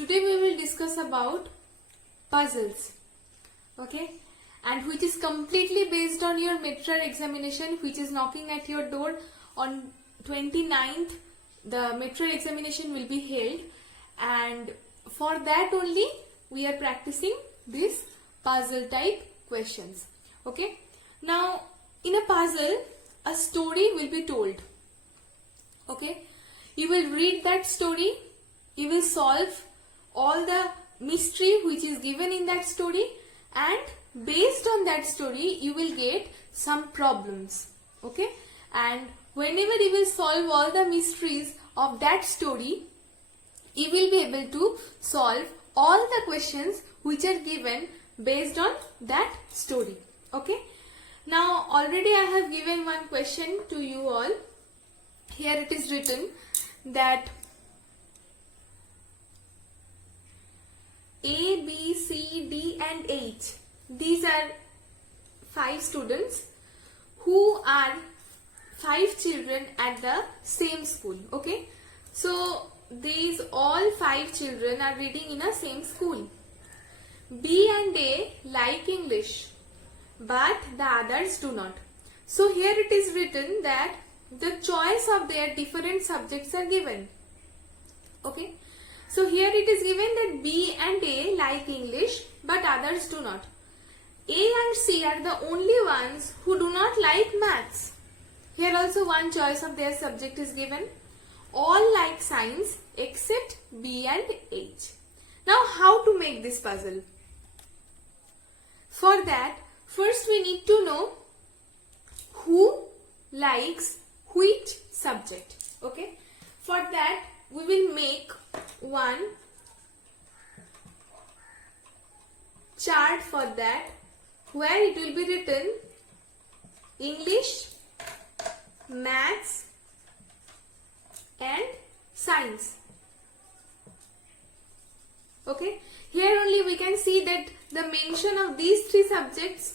Today we will discuss about puzzles, okay, and which is completely based on your Metrer examination, which is knocking at your door on 29th. The Metrer examination will be held, and for that only we are practicing this puzzle type questions. Okay, now in a puzzle a story will be told. Okay, you will read that story, you will solve all the mystery which is given in that story, and based on that story you will get some problems. Okay, and whenever you will solve all the mysteries of that story, you will be able to solve all the questions which are given based on that story. Okay, now already I have given one question to you all. Here it is written that A, B, C, D and H, these are 5 students who are 5 children at the same school. Okay, so these all 5 children are reading in a same school. B and A like English, but the others do not. So here it is written that the choice of their different subjects are given. Okay, so here it is given that B and A like English but others do not. A and C are the only ones who do not like maths. Here also one choice of their subject is given. All like science except B and H. Now how to make this puzzle? For that, first we need to know who likes which subject. Okay, for that we will make one chart for that, where it will be written English, Maths and Science. Okay, here only we can see that the mention of these 3 subjects,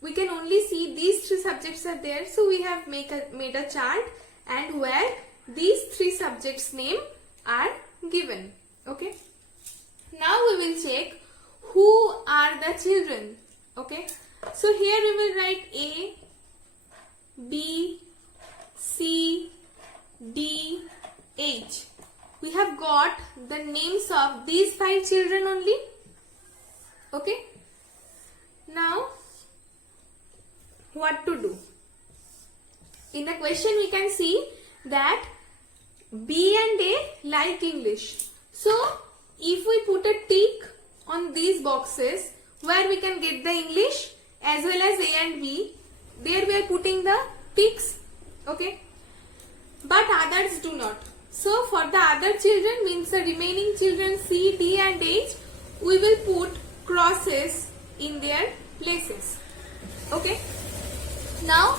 we can only see these 3 subjects are there. So we have made a chart, and where these 3 subjects name are given. Okay, now we will check who are the children. Okay, so here we will write A, B, C, D, H. We have got the names of these 5 children only. Okay, now what to do? In the question we can see that B and A like English. So if we put a tick on these boxes where we can get the English as well as A and B, there we are putting the ticks. Okay, but others do not. So for the other children, means the remaining children C, D and H, we will put crosses in their places. Okay, now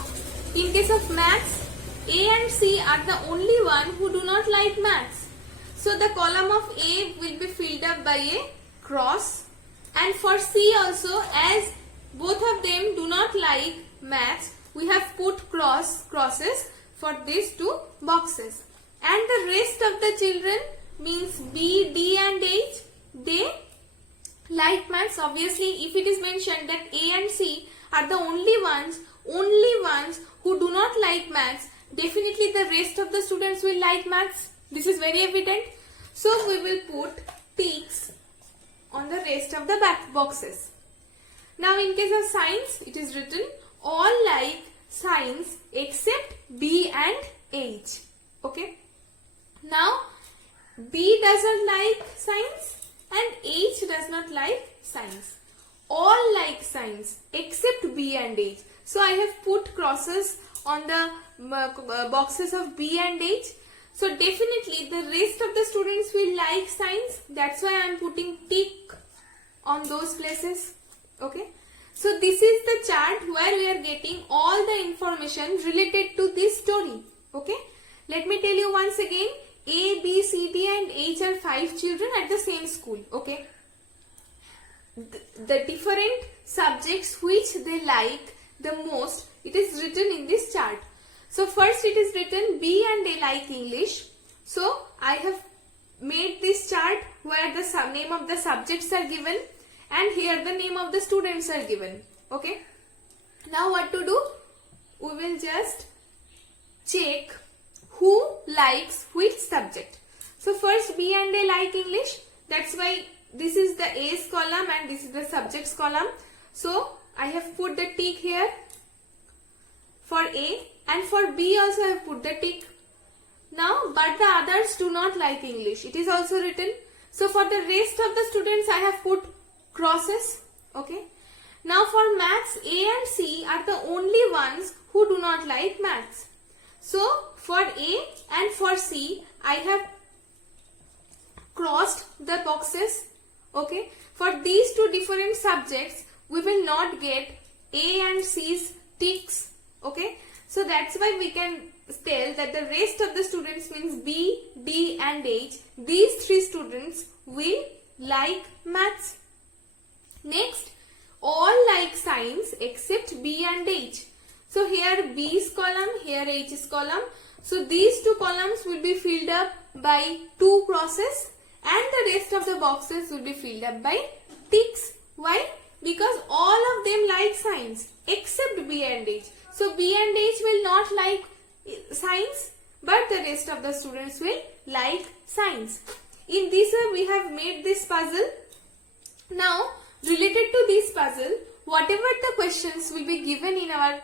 in case of maths, A and C are the only one who do not like maths. So the column of A will be filled up by a cross, and for C also, as both of them do not like maths, we have put crosses for these 2 boxes. And the rest of the children, means B, D and H, they like maths. Obviously, if it is mentioned that A and C are the only ones who do not like maths, definitely the rest of the students will like maths. This is very evident. So we will put ticks on the rest of the back boxes. Now in case of science, it is written all like science except B and H. Okay, now B doesn't like science and H does not like science. All like science except B and H. So I have put crosses on the boxes of B and H. So definitely the rest of the students will like science. That's why I am putting tick on those places. Okay, so this is the chart where we are getting all the information related to this story. Okay, let me tell you once again. A, B, C, D and H are 5 children at the same school. Okay, the different subjects which they like the most, it is written in this chart. So first it is written B and A like English. So I have made this chart where where the name of the subjects are given, and here the name of the students are given. Okay. Now what to do? We will just check who likes which subject. So first B and A like English. That's why this is the A's column and this is the subjects column. So I have put the tick here for A, and for B also I have put the tick. Now, but the others do not like English. It is also written. So for the rest of the students I have put crosses. Okay. Now for maths, A and C are the only ones who do not like maths. So for A and for C I have crossed the boxes. Okay. For these two different subjects we will not get A and C's ticks. Okay. So that's why we can tell that the rest of the students means B, D and H. These three students will like maths. Next, all like science except B and H. So here B's column, here H's column. So these two columns will be filled up by two crosses and the rest of the boxes will be filled up by ticks. Why? Because all of them like science except B and H. So B and H will not like science, but the rest of the students will like science. In this way we have made this puzzle. Now related to this puzzle, whatever the questions will be given in our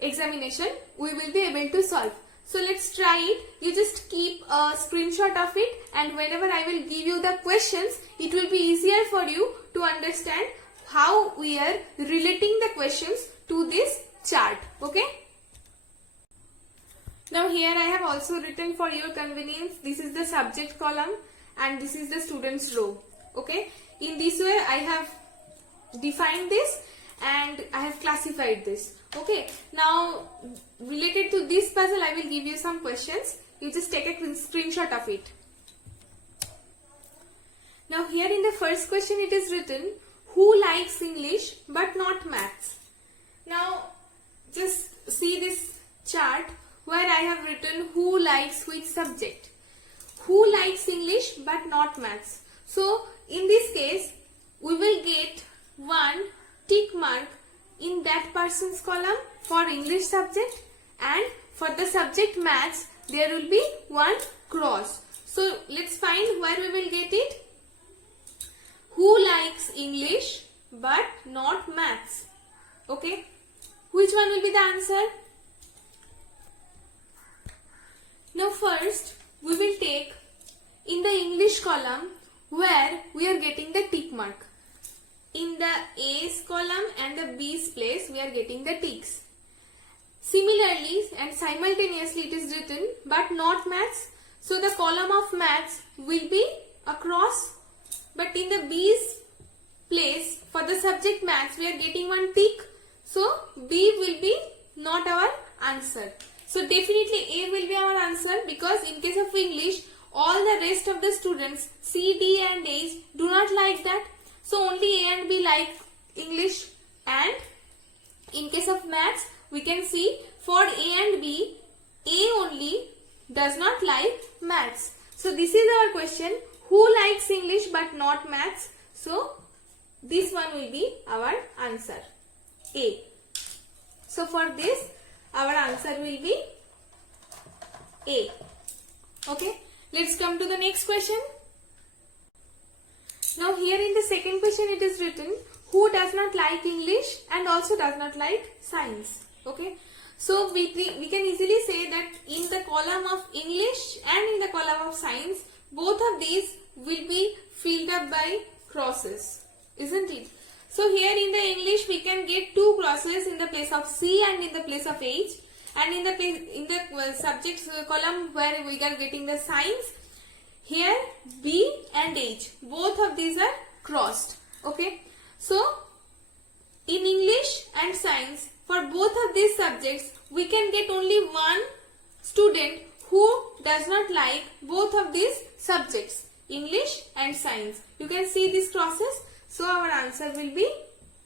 examination, we will be able to solve. So let's try it. You just keep a screenshot of it, and whenever I will give you the questions, it will be easier for you to understand how we are relating the questions to this chart. Okay. Now here I have also written for your convenience. This is the subject column and this is the students row. Okay. In this way I have defined this and I have classified this. Okay. Now related to this puzzle I will give you some questions. You just take a screenshot of it. Now here in the first question it is written, who likes English but not maths? Now just see this chart where I have written who likes which subject. Who likes English but not maths? So in this case we will get one tick mark in that person's column for English subject, and for the subject maths there will be one cross. So let's find where we will get it. Who likes English but not maths? Okay. Which one will be the answer? Now first we will take in the English column where we are getting the tick mark. In the A's column and the B's place we are getting the ticks. Similarly and simultaneously it is written but not maths. So the column of maths will be a cross. But in the B's place for the subject maths we are getting one tick. So B will be not our answer. So definitely A will be our answer, because in case of English all the rest of the students C, D and H do not like that. So only A and B like English, and in case of maths we can see for A and B, A only does not like maths. So this is our question, who likes English but not maths? So this one will be our answer, A. So for this our answer will be A. Okay, let's come to the next question. Now here in the second question it is written, who does not like English and also does not like science? Okay, so we can easily say that in the column of English and in the column of science, both of these will be filled up by crosses, isn't it? So here in the English we can get two crosses in the place of C and in the place of H, and in the subjects column where we are getting the science, here B and H, both of these are crossed. Okay, so in English and science for both of these subjects we can get only one student who does not like both of these subjects, English and science. You can see these crosses. So our answer will be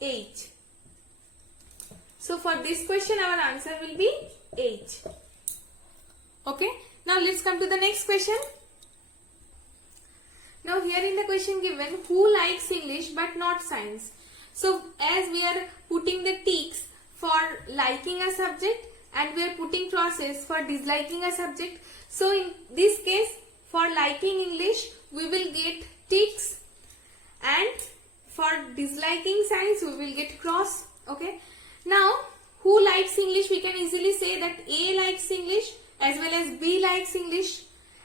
H. So for this question our answer will be H. Okay. Now let's come to the next question. Now here in the question given, who likes English but not science? So as we are putting the ticks for liking a subject and we are putting crosses for disliking a subject. So in this case, for liking English, we will get ticks, and for disliking science, we will get cross. Okay. Now, who likes English? We can easily say that A likes English as well as B likes English.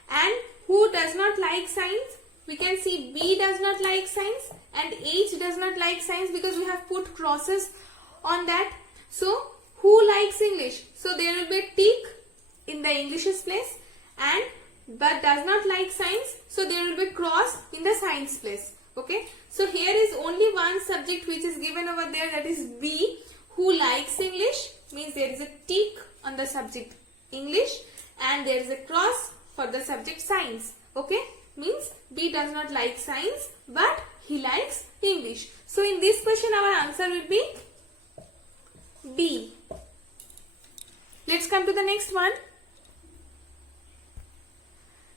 And who does not like science? We can see B does not like science and H does not like science because we have put crosses on that. So, who likes English? So, there will be a tick in the English's place, and but does not like science. So, there will be cross in the science place. Okay. So, here is only one subject which is given over there, that is B. Who likes English means there is a tick on the subject English and there is a cross for the subject science. Okay. Means B does not like science but he likes English. So, in this question our answer will be B. Let's come to the next one.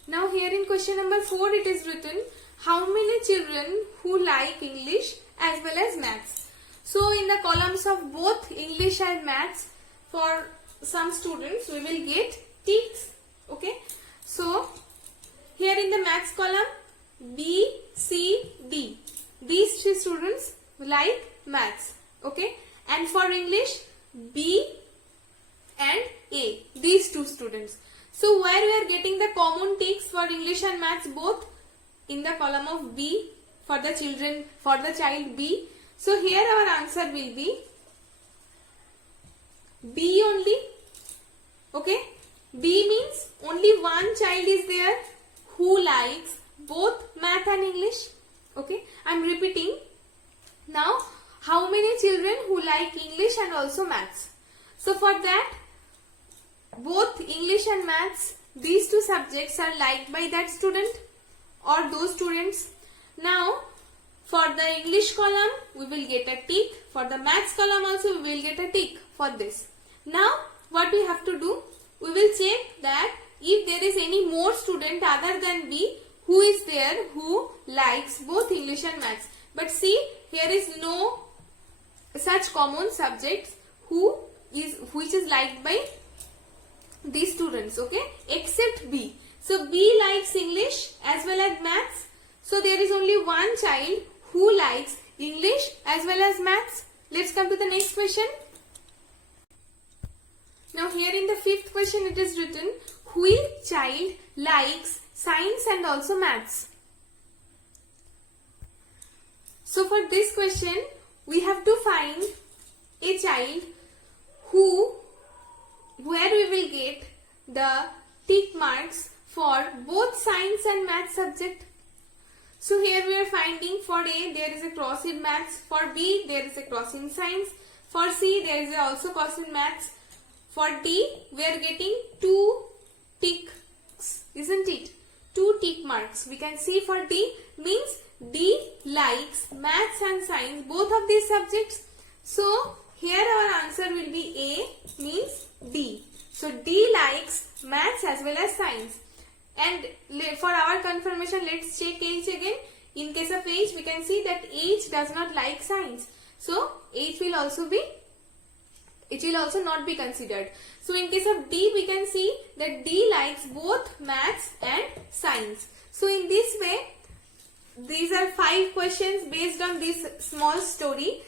Now here in question number 4 it is written, how many children who like English as well as maths? So in the columns of both English and maths, for some students we will get ticks. Okay. So here in the maths column, B, C, D. These 3 students like maths. Okay. And for English, B and A. These 2 students. So where we are getting the common ticks for English and maths both? In the column of B, for the children, for the child B. So here our answer will be B only. Okay. B means only one child is there who likes both math and English. Okay. I am repeating. Now, how many children who like English and also maths? So for that, both English and maths, these 2 subjects are liked by that student or those students. Now, for the English column, we will get a tick. For the maths column also, we will get a tick for this. Now, what we have to do? We will check that if there is any more student other than B who is there who likes both English and maths. But see, here is no such common subjects which is liked by these students. Okay, except B. So B likes English as well as maths. So there is only one child who likes English as well as maths. Let's come to the next question. Now here in the 5th question it is written, which child likes science and also maths? So for this question we have to find a child where we will get the tick marks for both science and maths subject. So here we are finding for A there is a cross in maths, for B there is a cross in science, for C there is also cross in maths, for D we are getting 2 ticks, isn't it? 2 tick marks. We can see for D means D likes maths and science, both of these subjects. So here our answer will be A, means D. So D likes maths as well as science. And for our confirmation, let's check H again. In case of H, we can see that H does not like science. So H will also not be considered. So in case of D, we can see that D likes both maths and science. So in this way, these are 5 questions based on this small story,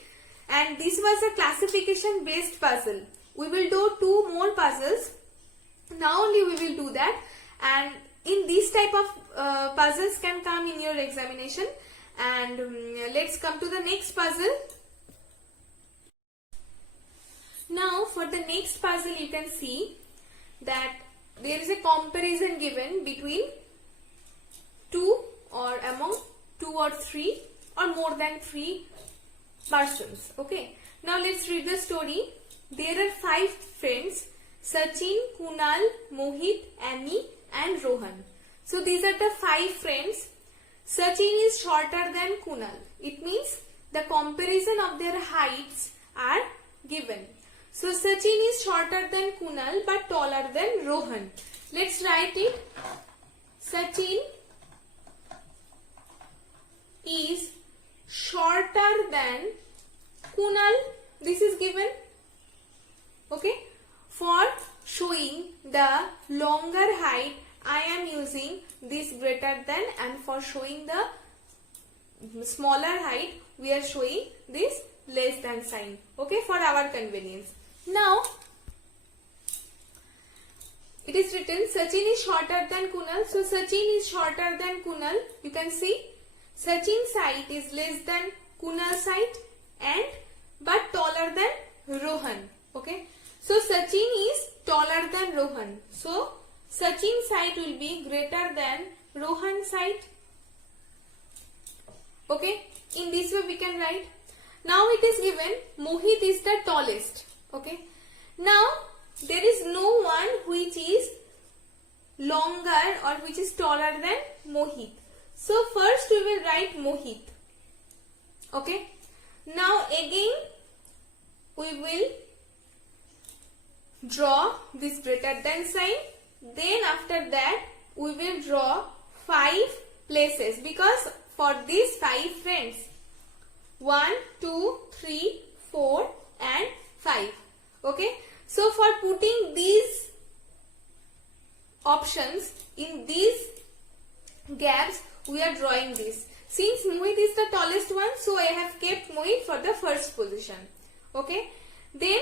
and this was a classification based puzzle. We will do 2 more puzzles. Now only we will do that, and in this type of puzzles can come in your examination. And let's come to the next puzzle. Now for the next puzzle you can see that there is a comparison given between 2 or among 2 or 3 or more than 3 persons. Okay. Now let's read the story. There are 5 friends: Sachin, Kunal, Mohit, Annie and Rohan. So these are the 5 friends. Sachin is shorter than Kunal. It means the comparison of their heights are given. So Sachin is shorter than Kunal but taller than Rohan. Let's write it. Sachin is shorter than Kunal. This is given. Okay. For showing the longer height, I am using this greater than, and for showing the smaller height, we are showing this less than sign. Okay, for our convenience. Now, it is written Sachin is shorter than Kunal. So, Sachin is shorter than Kunal. You can see Sachin's height is less than Kunal's height and but taller than Rohan. Okay. So, Sachin is taller than Rohan. So, Sachin's height will be greater than Rohan's height. Okay. In this way we can write. Now it is given Mohit is the tallest. Okay. Now there is no one which is longer or which is taller than Mohit. So first we will write Mohit. Okay. Now again we will draw this greater than sign. Then after that we will draw 5 places, because for these 5 friends 1, 2, 3, 4 and 5. Okay. So for putting these options in these gaps, we are drawing this. Since Mohit is the tallest one, so I have kept Mohit for the first position. Okay. Then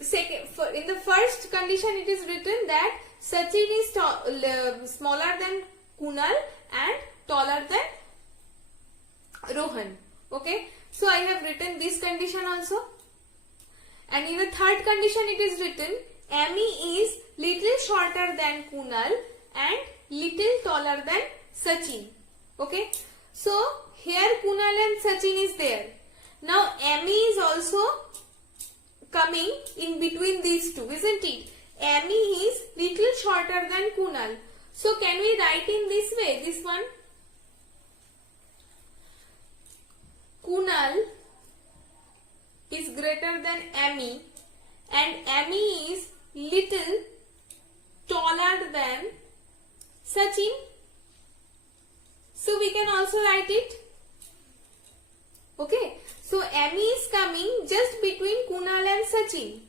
second, in the first condition it is written that Sachin is smaller than Kunal and taller than Rohan. Okay. So I have written this condition also. And in the third condition it is written Amy is little shorter than Kunal and little taller than Sachin. Okay. So here Kunal and Sachin is there. Now Amy is also coming in between these two, isn't it? Amy is little shorter than Kunal. So can we write in this way, this one? Kunal is greater than Amy and Amy is little taller than Sachin. So we can also write it. Okay. So Amy is coming just between Kunal and Sachin.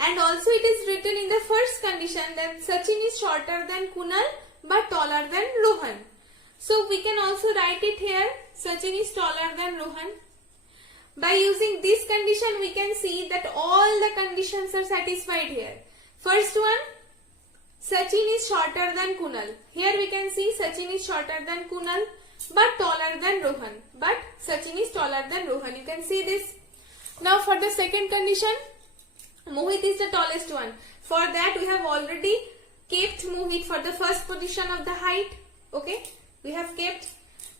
And also it is written in the first condition that Sachin is shorter than Kunal but taller than Rohan. So we can also write it here. Sachin is taller than Rohan. By using this condition, we can see that all the conditions are satisfied here. First one, Sachin is shorter than Kunal. Here we can see Sachin is shorter than Kunal but taller than Rohan. But Sachin is taller than Rohan. You can see this. Now for the second condition, Mohit is the tallest one. For that we have already kept Mohit for the first position of the height. Okay. We have kept.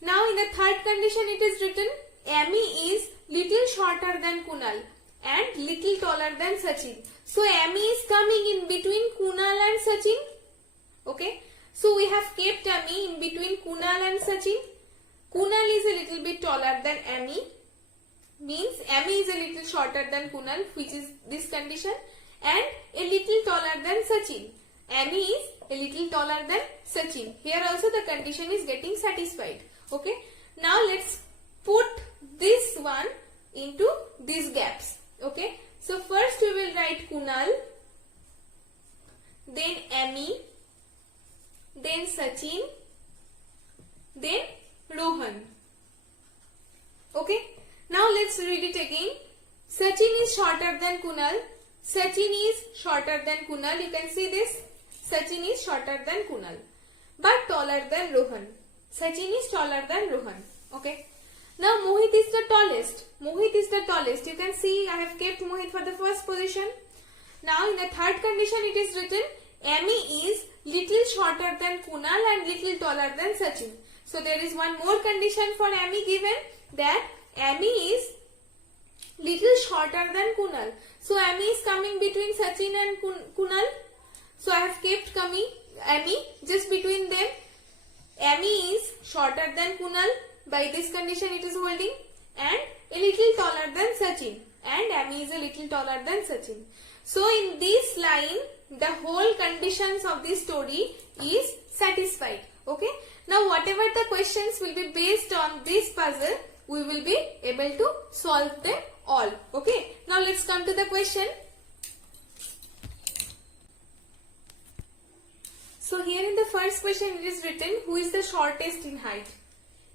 Now in the third condition it is written Amy is little shorter than Kunal and little taller than Sachin. So Amy is coming in between Kunal and Sachin. Okay. So we have kept Amy in between Kunal and Sachin. Kunal is a little bit taller than Amy. Means Amy is a little shorter than Kunal, which is this condition, and a little taller than Sachin. Amy is a little taller than Sachin. Here also the condition is getting satisfied. Okay. Now let's put this one into these gaps. Okay. So first we will write Kunal, then Amy, then Sachin, then Rohan. Okay. Now let's read it again. Sachin is shorter than Kunal. Sachin is shorter than Kunal. You can see this. Sachin is shorter than Kunal but taller than Rohan. Sachin is taller than Rohan. Okay. Now Mohit is the tallest. Mohit is the tallest. You can see I have kept Mohit for the first position. Now in the third condition it is written Amy is little shorter than Kunal and little taller than Sachin. So there is one more condition for Amy given, that Amy is little shorter than Kunal. So Amy is coming between Sachin and Kunal. So I have kept Amy just between them. Amy is shorter than Kunal. By this condition it is holding, and a little taller than Sachin, and Amy is a little taller than Sachin. So in this line the whole conditions of this story is satisfied. Okay. Now whatever the questions will be based on this puzzle, we will be able to solve them all. Okay. Now let's come to the question. So here in the first question it is written, who is the shortest in height?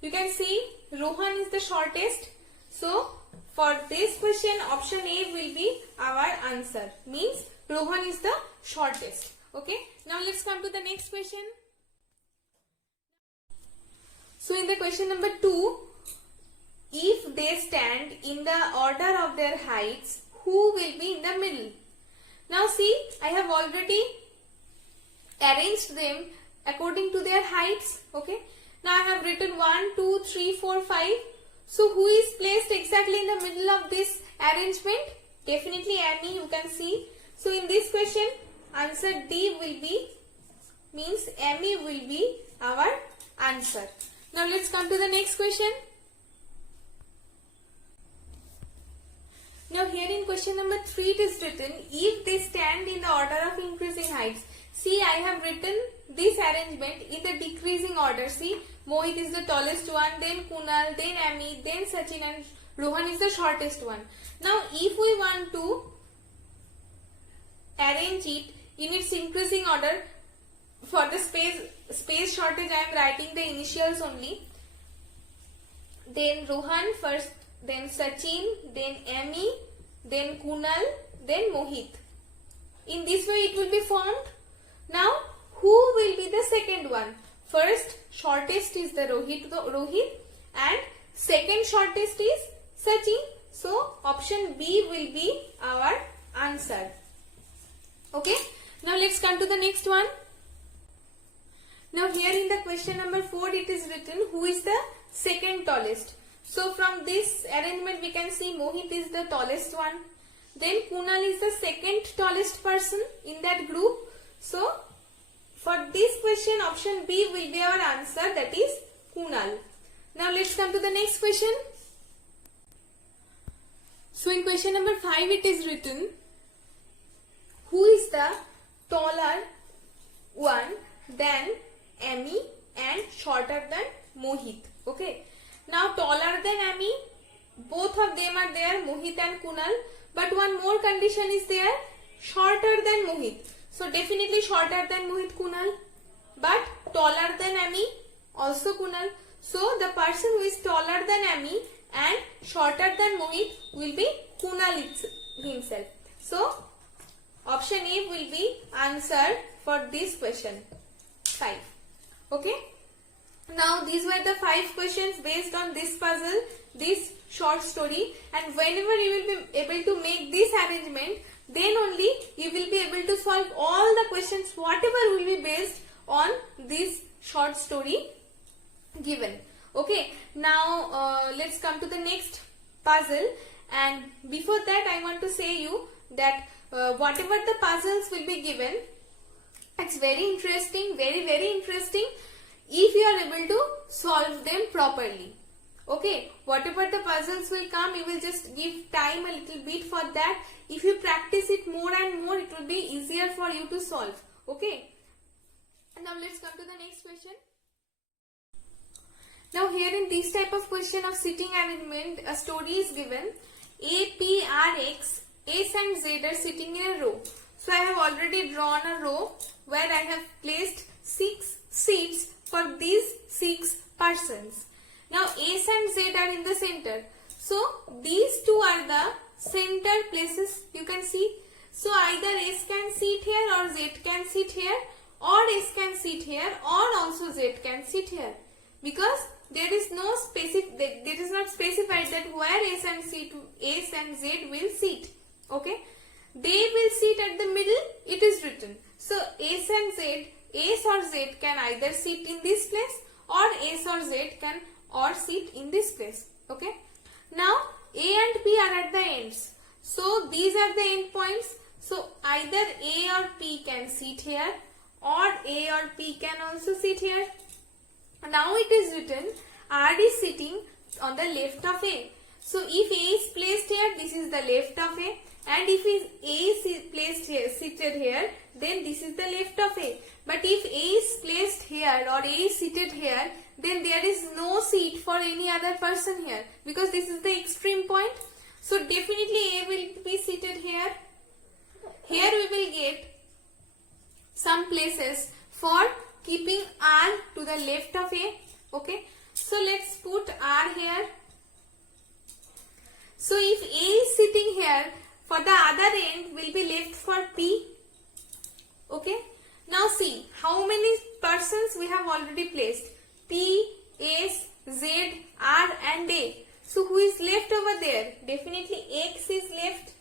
You can see Rohan is the shortest. So for this question option A will be our answer. Means Rohan is the shortest. Okay. Now let's come to the next question. So in the question number 2, if they stand in the order of their heights, who will be in the middle? Now see, I have already arranged them according to their heights. Okay. Now I have written 1, 2, 3, 4, 5. So who is placed exactly in the middle of this arrangement? Definitely Amy, you can see. So in this question, answer D will be, means Amy will be our answer. Now let's come to the next question. Now here in question number 3 it is written, if they stand in the order of increasing heights. See, I have written this arrangement in the decreasing order. See, Mohit is the tallest one, then Kunal, then Amy, then Sachin, and Rohan is the shortest one. Now if we want to arrange it in its increasing order, for the space shortage I am writing the initials only. Then Rohan first, then Sachin, then Amy, then Kunal, then Mohit. In this way it will be formed. Now who will be the second one? First shortest is the Rohit and second shortest is Sachin. So option B will be our answer. Okay. Now let's come to the next one. Now here in the question number 4 it is written, who is the second tallest? So from this arrangement we can see Mohit is the tallest one. Then Kunal is the second tallest person in that group. So for this question option B will be our answer, that is Kunal. Now let's come to the next question. So in question number 5 it is written, who is the taller one than Amy and shorter than Mohit? Okay. Now taller than Amy, both of them are there, Mohit and Kunal. But one more condition is there, shorter than Mohit. So definitely shorter than Mohit, Kunal. But taller than Amy, also Kunal. So the person who is taller than Amy and shorter than Mohit will be Kunal himself. So option A will be answer for this question 5. Okay. Now these were the 5 questions based on this puzzle, this short story, and whenever you will be able to make this arrangement, then only you will be able to solve all the questions whatever will be based on this short story given. Okay. Now let's come to the next puzzle, and before that I want to say you that whatever the puzzles will be given, it's very interesting, very interesting if you are able to solve them properly. Okay, whatever the puzzles will come, you will just give time a little bit for that. If you practice it more and more, it will be easier for you to solve. Okay. And now let's come to the next question. Now here in this type of question of sitting arrangement, a story is given. A, P, R, X, S and Z are sitting in a row. So I have already drawn a row where I have placed 6 seats for these 6 persons. Now S and Z are in the center. So these two are the center places, you can see. So either S can sit here or Z can sit here, or S can sit here or also Z can sit here, because there is no specific, there is not specified that where S and Z will sit. Okay, they will sit at the middle, it is written. So S and Z, S or Z can either sit in this place, or S or Z can or sit in this place. Okay. Now A and P are at the ends. So these are the end points. So either A or P can sit here, or A or P can also sit here. Now it is written R is sitting on the left of A. So if A is placed here, this is the left of A. and if A is placed here, seated here, then this is the left of A. But if A is placed here or A is seated here, then there is no seat for any other person here, because this is the extreme point. So definitely A will be seated here. Here we will get some places for keeping R to the left of A. Okay, so let's put R here. So if A is sitting here, for the other end will be left for P. Okay, now see how many persons we have already placed: P, S, Z, R and A. So who is left over there? Definitely X is left.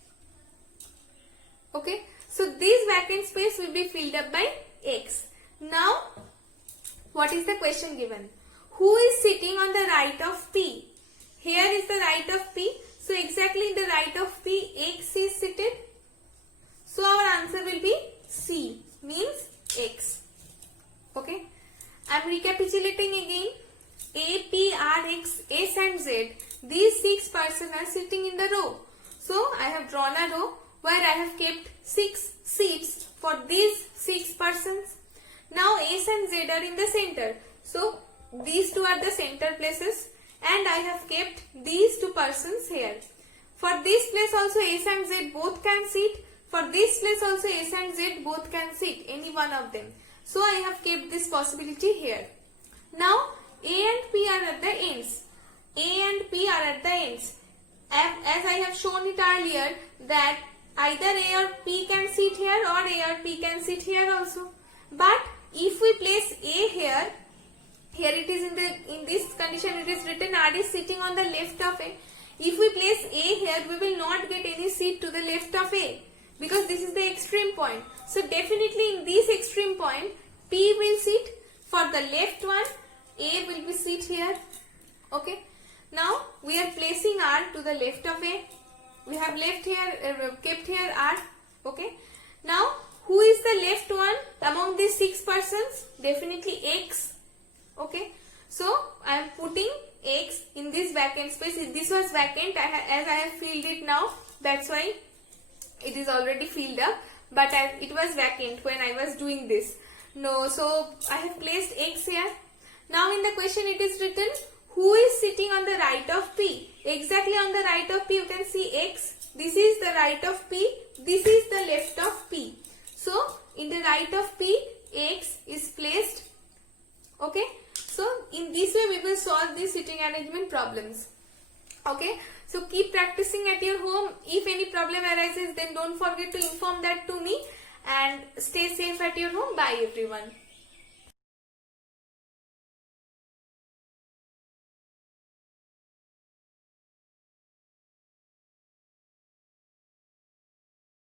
Okay, so this vacant space will be filled up by X. Now what is the question given? Who is sitting on the right of P? Here is the right of P. So exactly in the right of P, X is seated. So our answer will be C, means X. Okay, I am recapitulating again. A, P, R, X, S and Z. These 6 persons are sitting in the row. So I have drawn a row where I have kept 6 seats for these 6 persons. Now S and Z are in the center. So these 2 are the center places, and I have kept these 2 persons here. For this place also S and Z both can sit. For this place also S and Z both can sit, any one of them. So I have kept this possibility here. Now A and P are at the ends. A and P are at the ends. As I have shown it earlier, that either A or P can sit here, or A or P can sit here also. But if we place A here, here it is in this condition it is written R is sitting on the left of A. If we place A here, we will not get any seat to the left of A, because this is the extreme point. So definitely in this extreme point, P will sit. For the left one, A will be sit here. Okay. Now we are placing R to the left of A. We have left here, kept here R. Okay. Now who is the left one among these 6 persons? Definitely X. Okay. So I am putting X in this vacant space. If this was vacant, as I have filled it now, that's why it is already filled up. But it was vacant when I was doing this. No, so I have placed X here. Now in the question it is written, who is sitting on the right of P? Exactly on the right of P you can see X. This is the right of P. This is the left of P. So in the right of P, X is placed. Okay. So in this way we will solve these sitting arrangement problems. Okay. So keep practicing at your home. If any problem arises, then don't forget to inform that to me, and stay safe at your home. Bye everyone.